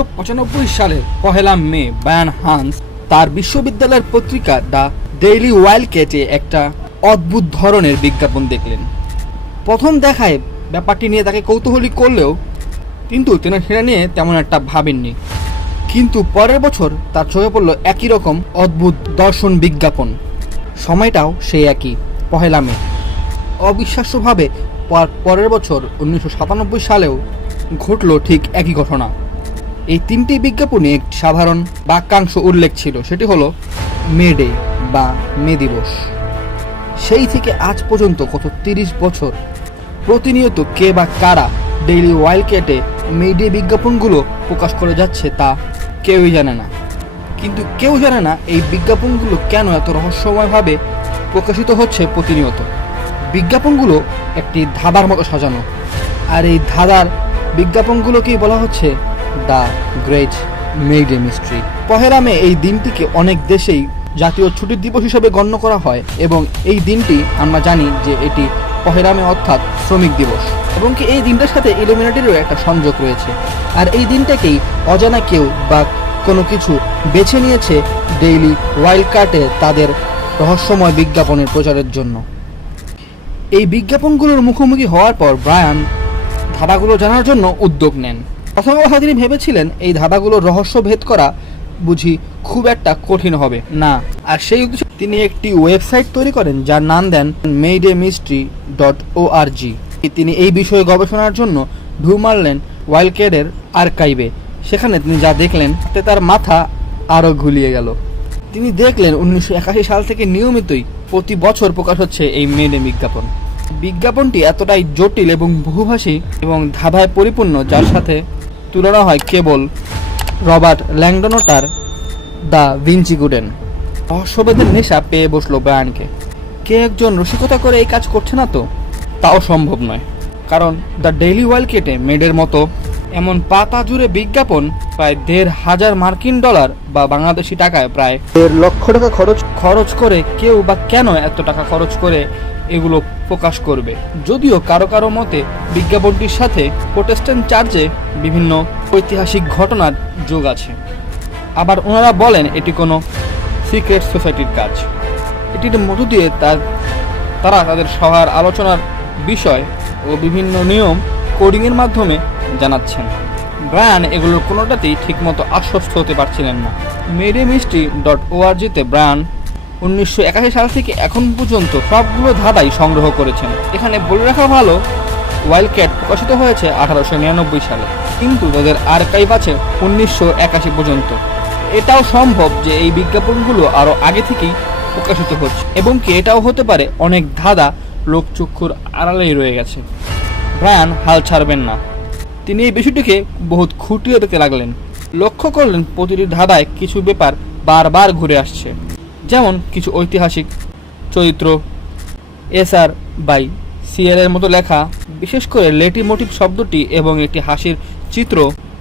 উনিশশো সালের পহেলা মে, বায়ান হান্স তার বিশ্ববিদ্যালয়ের পত্রিকা দ্য ডেইলি ওয়াইল্ডকেটে একটা অদ্ভুত ধরনের বিজ্ঞাপন দেখলেন। প্রথম দেখায় ব্যাপারটি নিয়ে তাকে কৌতূহলী করলেও কিন্তু তিনি সেটা নিয়ে তেমন একটা ভাবেননি। কিন্তু পরের বছর তার চোখে পড়ল একই রকম অদ্ভুত দর্শন বিজ্ঞাপন। সময়টাও সেই একই, পহেলা মে। অবিশ্বাস্যভাবে পর- পরের বছর উনিশশো সাতানব্বই সালেও ঘটল ঠিক একই ঘটনা। এই তিনটি বিজ্ঞাপনে একটি সাধারণ বাক্যাংশ উল্লেখ ছিল। সেটি হলো, মে ডে বা মে দিবস। সেই থেকে আজ পর্যন্ত গত তিরিশ বছর প্রতিনিয়ত কে বা কারা ডেইলি ওয়াইল্ডকেটে মে ডে বিজ্ঞাপনগুলো প্রকাশ করে যাচ্ছে তা কেউই জানে না। কিন্তু কেউ জানে না এই বিজ্ঞাপনগুলো কেন এত রহস্যময়ভাবে প্রকাশিত হচ্ছে প্রতিনিয়ত। বিজ্ঞাপনগুলো একটি ধাঁধার মতো সাজানো। আর এই ধাঁধার বিজ্ঞাপনগুলোকেই বলা হচ্ছে দ্য গ্রেট মেডে মিস্ট্রি। পহেলা মে এই দিনটিকে অনেক দেশেই জাতীয় ছুটির দিবস হিসেবে গণ্য করা হয় এবং এই দিনটি আমরা জানি যে এটি পহেলা মে অর্থাৎ শ্রমিক দিবস। এবং কি এই দিনটার সাথে ইলুমিনাটিরও একটা সংযোগ রয়েছে। আর এই দিনটাকেই অজানা কেউ বা কোনো কিছু বেছে নিয়েছে ডেইলি ওয়াইল্ড কার্টে তাদের রহস্যময় বিজ্ঞাপনের প্রচারের জন্য। এই বিজ্ঞাপনগুলোর মুখোমুখি হওয়ার পর ব্রায়ান ধাঁধাগুলো জানার জন্য উদ্যোগ নেন। প্রথম তিনি ভেবেছিলেন এই ধাঁধাগুলোর রহস্য ভেদ করা বুঝি খুব একটা কঠিন হবে। না। আর সেই উদ্দেশ্যে তিনি একটি ওয়েবসাইট তৈরি করেন যার নাম দেন মেইডে মিস্ট্রি ডট ও আর জি তিনি এই বিষয়ে গবেষণার জন্য ঢু মারলেন ওয়াইল্ডকেডের আর্কাইভে। সেখানে তিনি যা দেখলেন তাতে তার মাথা আরও ঘুলিয়ে গেল। তিনি দেখলেন উনিশশো একাশি সাল থেকে নিয়মিতই প্রতি বছর প্রকাশ হচ্ছে এই মেডে বিজ্ঞাপন। বিজ্ঞাপনটি এতটাই জটিল এবং বহুভাষী এবং ধাঁধায় পরিপূর্ণ যার সাথে তুলনা হয় কেবল রবার্ট ল্যাংডনোটার দ্য ভিঞ্চি গুডেন। রহস্যবেদের নেশা পেয়ে বসল ব্রায়ানকে। কে একজন রসিকতা করে এই কাজ করছে না তো? তাও সম্ভব নয়। কারণ দ্য ডেইলি ওয়ার্ল্ড কেটে মেডের মতো এমন পাতা জুড়ে বিজ্ঞাপন প্রায় দেড় হাজার মার্কিন ডলার বা বাংলাদেশি টাকায় প্রায় দেড় লক্ষ টাকা খরচ খরচ করে কেউ বা কেন এত টাকা খরচ করে এগুলো প্রকাশ করবে। যদিও কারও কারও মতে, বিজ্ঞাপনটির সাথে প্রোটেস্ট্যান্ট চার্চে বিভিন্ন ঐতিহাসিক ঘটনার যোগ আছে। আবার ওনারা বলেন, এটি কোনো সিক্রেট সোসাইটির কাজ। এটির মধ্য দিয়ে তার, তারা তাদের সভার আলোচনার বিষয় ও বিভিন্ন নিয়ম কোডিংয়ের মাধ্যমে জানাচ্ছেন। ব্রায়ান এগুলোর কোনোটাতেই ঠিকমতো আশ্বস্ত হতে পারছিলেন না। মেডে মিস্ট্রি ডট ওআরজিতে ব্রায়ান উনিশশো একাশি সাল থেকে এখন পর্যন্ত সবগুলো ধাঁধাই সংগ্রহ করেছেন। এখানে বলে রাখা ভালো ওয়াইল্ড ক্যাট প্রকাশিত হয়েছে আঠারোশো নিরানব্বই সালে, কিন্তু তাদের আর্কাইভ আছে উনিশশো একাশি পর্যন্ত। এটাও সম্ভব যে এই বিজ্ঞাপনগুলো আরও আগে থেকেই প্রকাশিত হচ্ছে, এবং কি এটাও হতে পারে অনেক ধাঁধা লোকচক্ষুর আড়ালেই রয়ে গেছে। ব্রায়ান, হাল ছাড়বেন না। তিনি এই বিষয়টিকে বহুত খুঁটিয়ে দেখতে লাগলেন। লক্ষ্য করলেন প্রতিটি ধাঁধায় কিছু ব্যাপার বারবার ঘুরে আসছে। যেমন কিছু ঐতিহাসিক চরিত্র এসআর বাই সিএল এর মতো লেখা, বিশেষ করে লেটি মোটিভ শব্দটি এবং একটি হাসির চিত্র,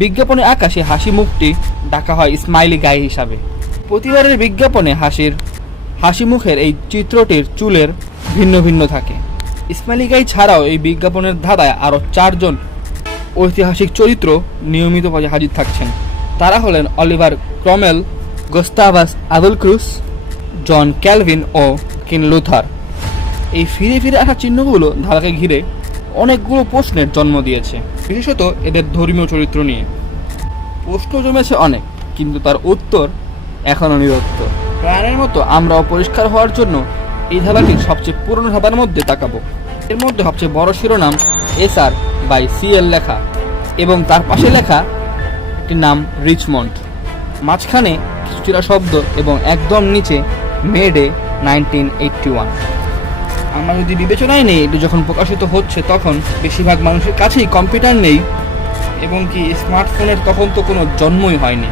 বিজ্ঞাপনে আকাশে হাসি মুখটি ডাকা হয় স্মাইলি গাই হিসাবে। প্রতিবারের বিজ্ঞাপনে হাসির, হাসি মুখের এই চিত্রটির চুলের ভিন্ন ভিন্ন থাকে। ইসমাইলি গাই ছাড়াও এই বিজ্ঞাপনের ধাঁধায় আরও চারজন ঐতিহাসিক চরিত্র নিয়মিতভাবে হাজির থাকছেন। তারা হলেন অলিভার ক্রমেল, গোস্তাভাস আদুল ক্রুস জন ক্যালভিন ও কিন লুথার। এই ফিরে ফিরে আসা চিহ্নগুলো ধারাকে ঘিরে অনেকগুলো প্রশ্নের জন্ম দিয়েছে, বিশেষত এদের ধর্মীয় চরিত্র নিয়ে। প্রশ্ন জমেছে অনেক, কিন্তু তার উত্তর এখনও নিরুত্তর প্রাণের মতো আমরা অপরিষ্কার হওয়ার জন্য এই ধাঁধাটির সবচেয়ে পুরনো ধাঁধার মধ্যে তাকাবো। এর মধ্যে সবচেয়ে বড় শিরোনাম এস আর বাই সিএল লেখা এবং তার পাশে লেখা একটি নাম রিচমন্ড। মাঝখানে কিছু চিরা শব্দ এবং একদম নিচে May Day nineteen eighty one. আমরা যদি বিবেচনায় নেই, এটি যখন প্রকাশিত হচ্ছে তখন বেশিরভাগ মানুষের কাছেই কম্পিউটার নেই এবং কি স্মার্টফোনের তখন তো কোনো জন্মই হয়নি।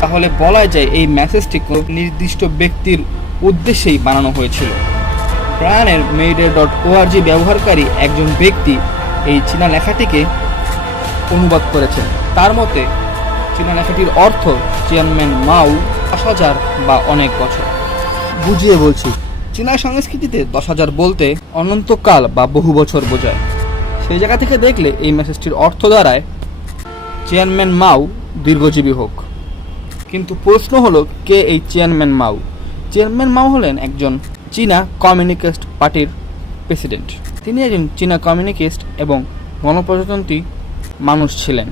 তাহলে বলা যায় এই মেসেজটি কোনো নির্দিষ্ট ব্যক্তির উদ্দেশ্যেই বানানো হয়েছিল। ব্রায়ানের মেইডে ডট ওআরজি ব্যবহারকারী একজন ব্যক্তি এই চীনা লেখাটিকে অনুবাদ করেছেন। তার মতে চীনা লেখাটির অর্থ চেয়ারম্যান মাউ দশ হাজার বা অনেক বছর। বুঝিয়ে বলছি চীনা সংস্কৃতিতে দশ হাজার বলতে অনন্তকাল বা বহু বছর বোঝায়। সেই জায়গা থেকে দেখলে এই মেসেজটির অর্থ দাঁড়ায়, চেয়ারম্যান মাউ দীর্ঘজীবী হোক। কিন্তু প্রশ্ন হলো, কে এই চেয়ারম্যান মাউ চেয়ারম্যান মাউ হলেন একজন চীনা কমিউনিকেস্ট পার্টির প্রেসিডেন্ট। তিনি একজন চীনা কমিউনিকেস্ট এবং গণপ্রজাতন্ত্রী মানুষ ছিলেন।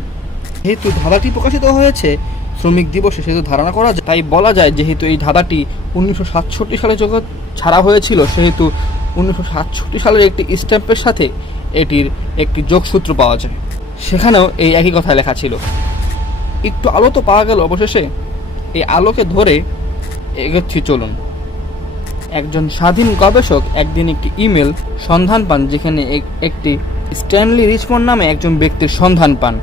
যেহেতু ধাঁধাটি প্রকাশিত হয়েছে, শ্রমিক দিবসে সেহেতু ধারণা করা যায়। তাই বলা যায় যেহেতু এই ধাঁধাটি উনিশশো সাতষট্টি সালে যখন ছাড়া হয়েছিল, সেহেতু উনিশশো সাতষট্টি সালের একটি স্ট্যাম্পের সাথে এটির একটি যোগসূত্র পাওয়া যায়। সেখানেও এই একই কথা লেখা ছিল। একটু আলো তো পাওয়া গেল অবশেষে। এই আলোকে ধরে এগোচ্ছি চলুন। একজন স্বাধীন গবেষক একদিন একটি ইমেল সন্ধান পান, যেখানে এক- একটি স্ট্যানলি রিচমন্ড নামে একজন ব্যক্তির সন্ধান পান।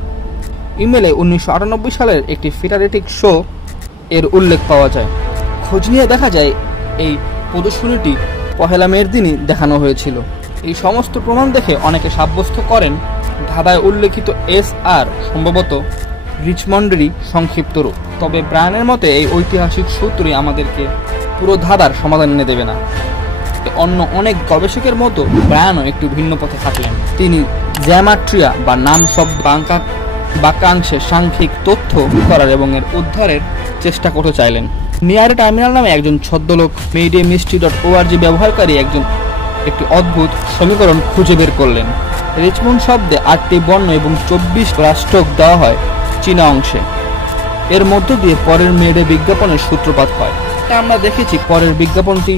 ইমেলে উনিশশো আটানব্বই সালের একটি ফিটারেটিক শো এর উল্লেখ পাওয়া যায়। খোঁজ নিয়ে দেখা যায়, এই প্রদর্শনীটি পহেলা মেয়ের দিনই দেখানো হয়েছিল। এই সমস্ত প্রমাণ দেখে অনেকে সাব্যস্ত করেন ধাঁধায় উল্লেখিত এস আর সম্ভবত রিচমন্ডেরই সংক্ষিপ্ত রূপ। তবে ব্রায়ানের মতে, এই ঐতিহাসিক সূত্রই আমাদেরকে পুরো ধাঁধার সমাধান এনে দেবে না। অন্য অনেক গবেষকের মতো ব্রায়ানও একটু ভিন্ন পথে থাকলেন। তিনি জ্যামাট্রিয়া বা নাম শব্দ বাঙ্কা বাক্যাংশে সাংখ্যিক তথ্য করার এবং এর উদ্ধারের চেষ্টা করতে চাইলেন। নিয়ারে টার্মিনাল নামে একজন ছদ্মলোক mayday mystery dot O R G ব্যবহারকারী একজন একটি অদ্ভুত সমীকরণ খুঁজে বের করলেন। রিচমন্ড শব্দে আটটি বর্ণ এবং চব্বিশ রাষ্ট্রক দেওয়া হয় চীনা অংশে। এর মধ্য দিয়ে পরের মেয়েডে বিজ্ঞাপনের সূত্রপাত হয়। আমরা দেখেছি পরের বিজ্ঞাপনটি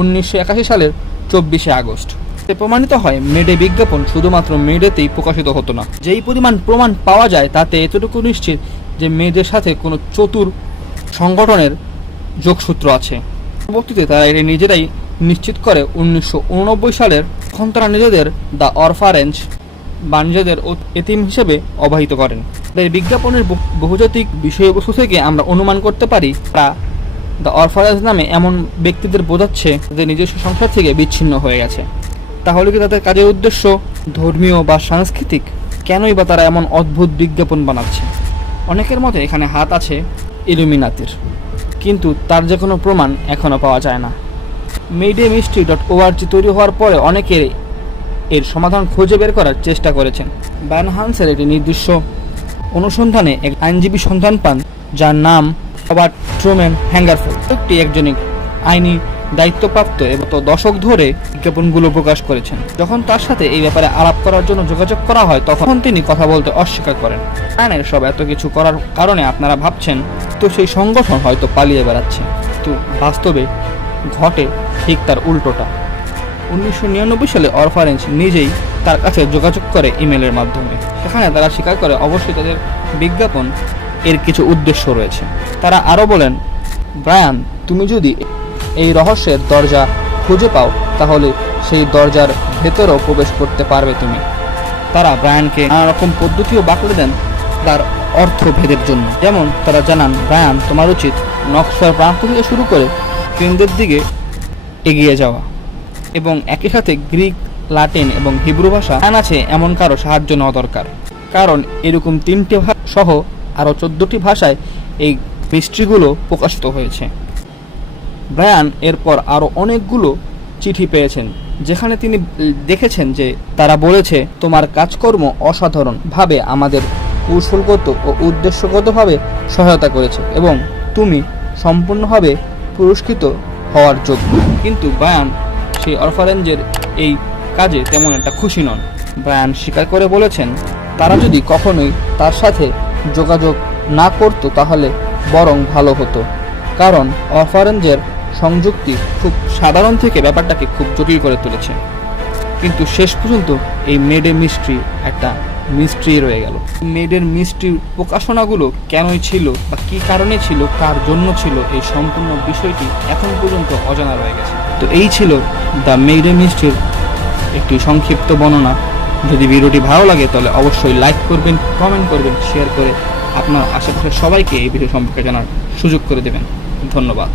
উনিশশো একাশি সালের চব্বিশে আগস্ট। এতে প্রমাণিত হয়, মেডে বিজ্ঞাপন শুধুমাত্র মেডেতেই প্রকাশিত হতো না। যেই পরিমাণ প্রমাণ পাওয়া যায়, তাতে এতটুকু নিশ্চিত যে মেয়েদের সাথে কোনো চতুর সংগঠনের যোগসূত্র আছে। পরবর্তীতে তারা এটি নিজেরাই নিশ্চিত করে, উনিশশো উননব্বই সালের তখন তারা নিজেদের দ্য অরফারেঞ্জ বা নিজেদের এতিম হিসেবে অবাহিত করেন। তাদের বিজ্ঞাপনের বহুজাতিক বিষয়বস্তু থেকে আমরা অনুমান করতে পারি, তারা দ্য অরফারেজ নামে এমন ব্যক্তিদের বোঝাচ্ছে, তাদের নিজস্ব সংসার থেকে বিচ্ছিন্ন হয়ে গেছে। তাহলে কি তাদের কাজের উদ্দেশ্য ধর্মীয় বা সাংস্কৃতিক? কেনই বা তারা এমন অদ্ভুত বিজ্ঞাপন বানাচ্ছে? অনেকের মতে এখানে হাত আছে ইলুমিনাতির। কিন্তু তার যে কোনো প্রমাণ এখনও পাওয়া যায় না। মেডে মিস্ট্রি ডট ওআরজি তৈরি হওয়ার পরে অনেকে এর সমাধান খুঁজে বের করার চেষ্টা করেছেন। ব্যান হান্সের একটি নির্দিষ্ট অনুসন্ধানে এক আইনজীবী সন্ধান পান, যার নাম রবার্ট ট্রুম্যান হ্যাঙ্গারফোর্ড। একটি একজন আইনি দায়িত্বপ্রাপ্ত এবং তো দশক ধরে বিজ্ঞাপনগুলো প্রকাশ করেছেন। যখন তার সাথে এই ব্যাপারে আলাপ করার জন্য যোগাযোগ করা হয়, তখন তিনি কথা বলতে অস্বীকার করেন। আইনের সব এত কিছু করার কারণে আপনারা ভাবছেন, তো সেই সংগঠন হয়তো পালিয়ে বেড়াচ্ছে। কিন্তু বাস্তবে ঘটে ঠিক তার উল্টোটা। উনিশশো নিরানব্বই সালে অরফারেঞ্জ নিজেই তার কাছে যোগাযোগ করে ইমেলের মাধ্যমে। সেখানে তারা স্বীকার করে, অবশ্যই তাদের বিজ্ঞাপন এর কিছু উদ্দেশ্য রয়েছে। তারা আরও বলেন, ব্রায়ান, তুমি যদি এই রহস্যের দরজা খুঁজে পাও, তাহলে সেই দরজার ভেতরেও প্রবেশ করতে পারবে তুমি। তারা ব্রায়ানকে নানা রকম পদ্ধতিও বাকলে দেন তার অর্থ ভেদের জন্য। যেমন তারা জানান, ব্রায়ান, তোমার উচিত নকশার প্রান্ত থেকে শুরু করে কেন্দ্রের দিকে এগিয়ে যাওয়া। এবং একই সাথে গ্রিক লাটিন এবং হিব্রু ভাষা জানা আছে, এমন কারও সাহায্য নেওয়া দরকার। কারণ এরকম তিনটে সহ আরও চোদ্দোটি ভাষায় এই মিস্ট্রিগুলো প্রকাশিত হয়েছে। ব্রায়ান এরপর আরও অনেকগুলো চিঠি পেয়েছেন, যেখানে তিনি দেখেছেন যে তারা বলেছে, তোমার কাজকর্ম অসাধারণভাবে আমাদের কৌশলগত ও উদ্দেশ্যগতভাবে সহায়তা করেছে এবং তুমি সম্পূর্ণভাবে পুরস্কৃত হওয়ার যোগ্য। কিন্তু ব্রায়ান সেই অরফারেঞ্জের এই কাজে তেমন একটা খুশি নন। ব্রায়ান স্বীকার করে বলেছেন, তারা যদি কখনোই তার সাথে যোগাযোগ না করতো তাহলে বরং ভালো হতো। কারণ অফারেঞ্জের সংযুক্তি খুব সাধারণ থেকে ব্যাপারটাকে খুব জটিল করে তুলেছে। কিন্তু শেষ পর্যন্ত এই মেডে মিস্ট্রি একটা মিস্ট্রি রয়ে গেল। মেডের মিস্ট্রির প্রকাশনাগুলো কেনই ছিল বা কী কারণে ছিল, কার জন্য ছিল, এই সম্পূর্ণ বিষয়টি এখন পর্যন্ত অজানা রয়ে গেছে। তো এই ছিল দ্য মেডে মিস্ট্রির একটি সংক্ষিপ্ত বর্ণনা। যদি ভিডিওটি ভালো লাগে, তাহলে অবশ্যই লাইক করবেন, কমেন্ট করবেন, শেয়ার করে আপনার আশেপাশের সবাইকে এই বিষয় সম্পর্কে জানার সুযোগ করে দেবেন। ধন্যবাদ।